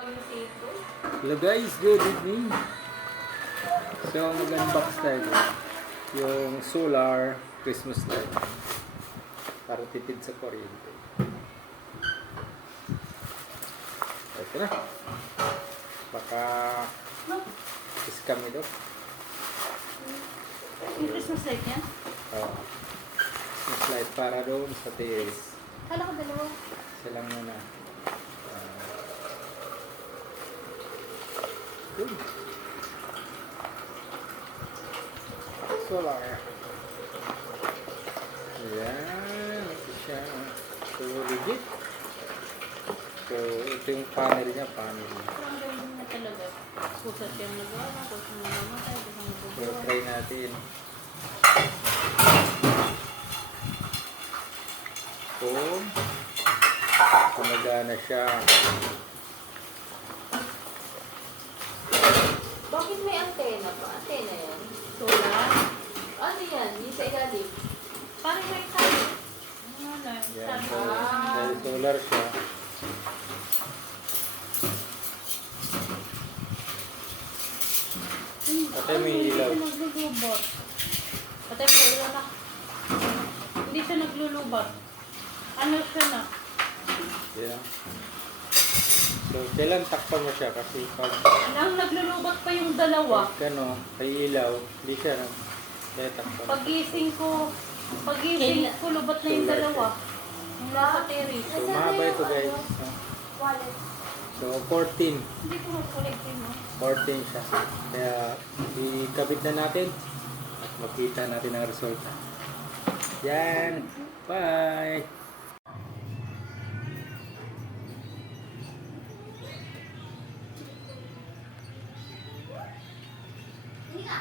Hello guys, good evening. So mag-unbox tayo yung solar Christmas light para tipid sa kuryente. Ito na. Baka scam ito. Yung Christmas light niya? Oh, Christmas light para doon sa terrace. Kala ko dalawa. Isa lang muna. Good. Solar. Ayan. Ito siya. So, legit. So, ito yung panel niya. Panel niya. Parang gawin na talaga. Kusat yung nagawa, kusat yung namamatay, kusat yung So, nagawa. try natin. Kung gumagana siya. Bakit may antena pa? Antena yan? Solar. Ano yan? Yung sa ilalim? Parang may sabi. Ano na? Yan. Sabi So, ko. dahil solar siya. Patay mo yung ilaw. Hindi siya naglulubat. Patay mo yung ilaw na. Hindi siya naglulubat. Ano siya na? Yan. So, kailan takpan mo siya kasi pag Ang naglulubat pa yung dalawa. ano, may ilaw, hindi siya kaya takpan. Pagising ko, lubat na yung dalawa. Yung nasa terrace. So, mahaba ito guys. Wallet. So, 14. Hindi ko mag-collect yun, no? 14 siya. Kaya, ikabit na natin at makita natin ang resulta. Yan. Bye! Hindi ka.